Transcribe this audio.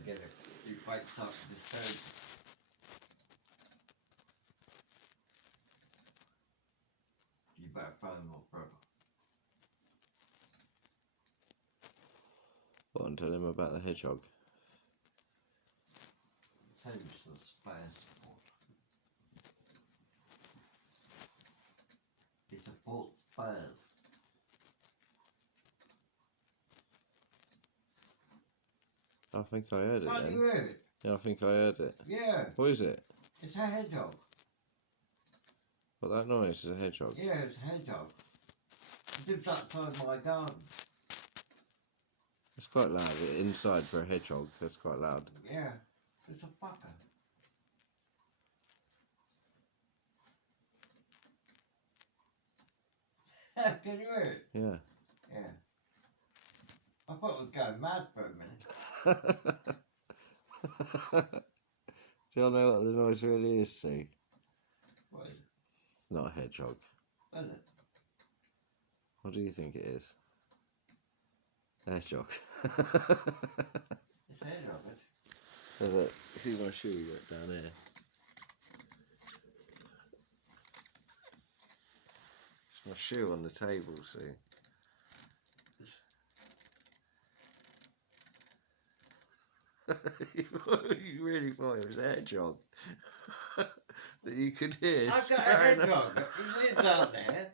and get it. He wakes up disturbed. You better phone my brother. What, and tell him about the hedgehog? Tell him it's the spare support. He supports spares. I think I heard it Can't then. you hear it? Yeah, I think I heard it. Yeah, What is it? it's a hedgehog. What, that noise is a hedgehog? Yeah, it's a hedgehog. It lives outside my garden. It's quite loud. Inside for a hedgehog, that's quite loud. Yeah, it's a fucker. Can you hear it? Yeah. Yeah. I thought it was going mad for a minute. Do you know what the noise really is, Sue? What is it? It's not a hedgehog. What is it? What do you think it is? A hedgehog. It's a hedgehog, it. Look, see my shoe you got down here? It's my shoe on the table, see? You really thought it was a hedgehog that you could hear? I've got a hedgehog. He lives out there.